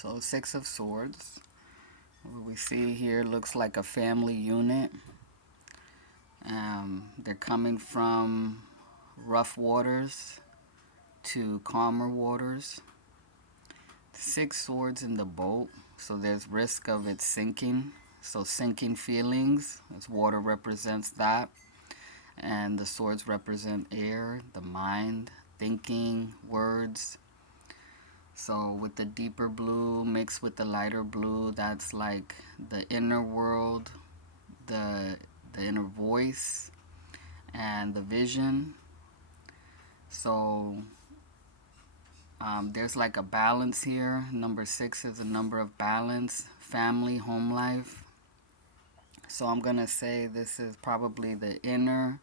So Six of Swords. What we see here looks like a family unit. They're coming from rough waters to calmer waters. Six swords in the boat, so there's risk of it sinking. So sinking feelings, as water represents that. And the swords represent air, the mind, thinking, words. So with the deeper blue mixed with the lighter blue, that's like the inner world, the inner voice, and the vision. So there's like a balance here. Number 6 is a number of balance, family, home life. So I'm gonna say this is probably the inner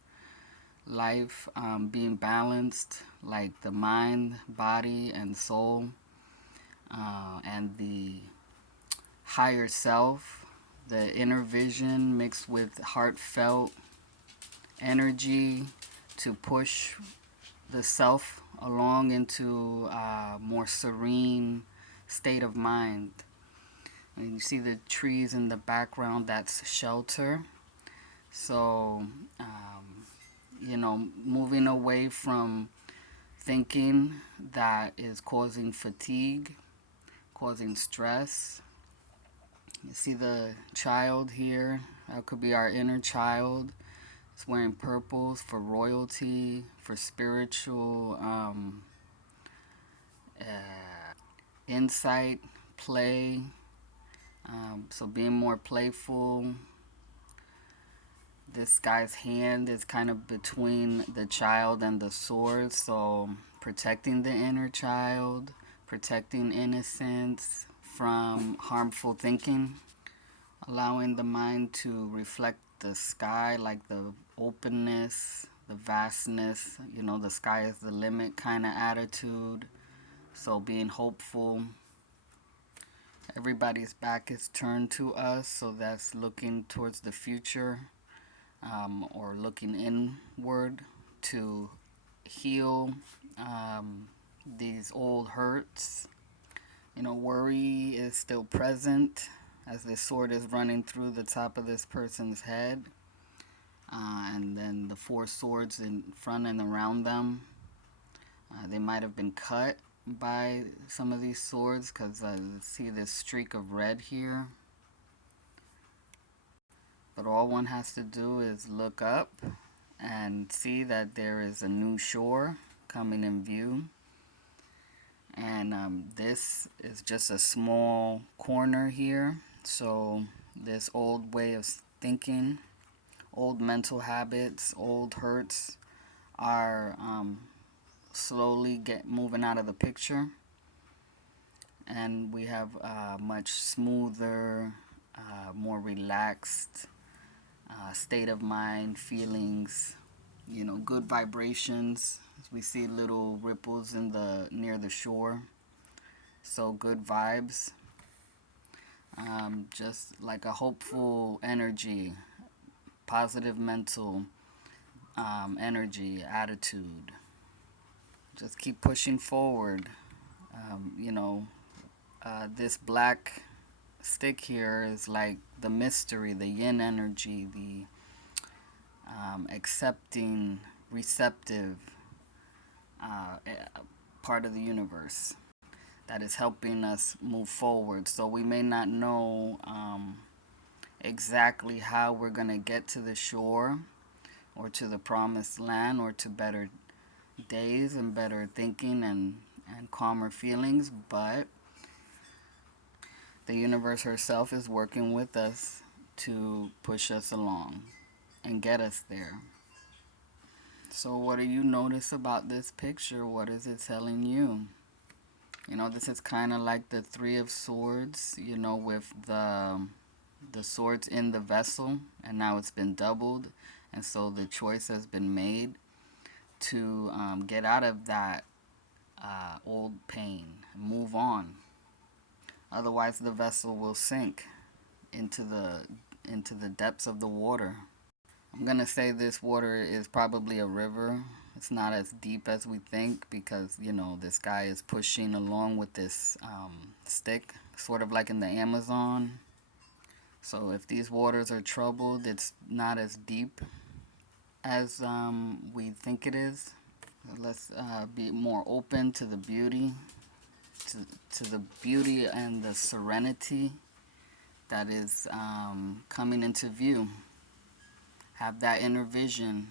life being balanced, like the mind, body, and soul, and the higher self, the inner vision mixed with heartfelt energy to push the self along into a more serene state of mind. And you see the trees in the background, that's shelter. So, moving away from thinking that is causing fatigue, causing stress. You see the child here, that could be our inner child. It's wearing purples for royalty, for spiritual insight, play. So being more playful. This guy's hand is kind of between the child and the sword, so protecting the inner child, protecting innocence from harmful thinking, allowing the mind to reflect the sky, like the openness, the vastness, the sky is the limit kind of attitude. So being hopeful. Everybody's back is turned to us, so that's looking towards the future, or looking inward to heal these old hurts. Worry is still present as this sword is running through the top of this person's head. And then the 4 swords in front and around them. They might have been cut by some of these swords because I see this streak of red here. But all one has to do is look up and see that there is a new shore coming in view. And this is just a small corner here. So this old way of thinking, old mental habits, old hurts are slowly moving out of the picture. And we have a much smoother, more relaxed state of mind, feelings, good vibrations. We see little ripples near the shore. So good vibes. Just like a hopeful energy, positive mental energy, attitude. Just keep pushing forward. This black stick here is like the mystery, the yin energy, the accepting, receptive part of the universe that is helping us move forward. So we may not know exactly how we're going to get to the shore or to the promised land or to better days and better thinking and calmer feelings, but the universe herself is working with us to push us along and get us there. So what do you notice about this picture? What is it telling you? This is kind of like the 3 of Swords, with the swords in the vessel, and now it's been doubled, and so the choice has been made to get out of that old pain, move on. Otherwise, the vessel will sink into the depths of the water. I'm gonna say this water is probably a river. It's not as deep as we think because, this guy is pushing along with this stick, sort of like in the Amazon. So if these waters are troubled, it's not as deep as we think it is. Let's be more open to the beauty, to, to the beauty and the serenity that is coming into view. Have that inner vision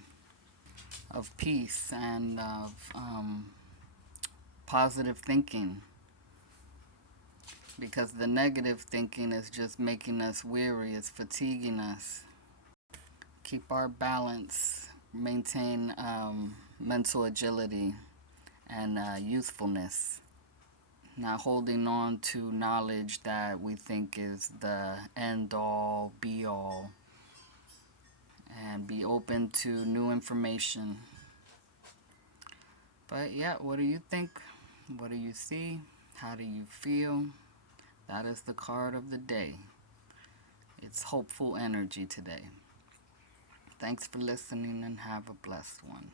of peace and of positive thinking, because the negative thinking is just making us weary, it's fatiguing us. Keep our balance, maintain mental agility and youthfulness, not holding on to knowledge that we think is the end all be all, and be open to new information. But yeah, what do you think? What do you see? How do you feel? That is the card of the day. It's hopeful energy today. Thanks for listening and have a blessed one.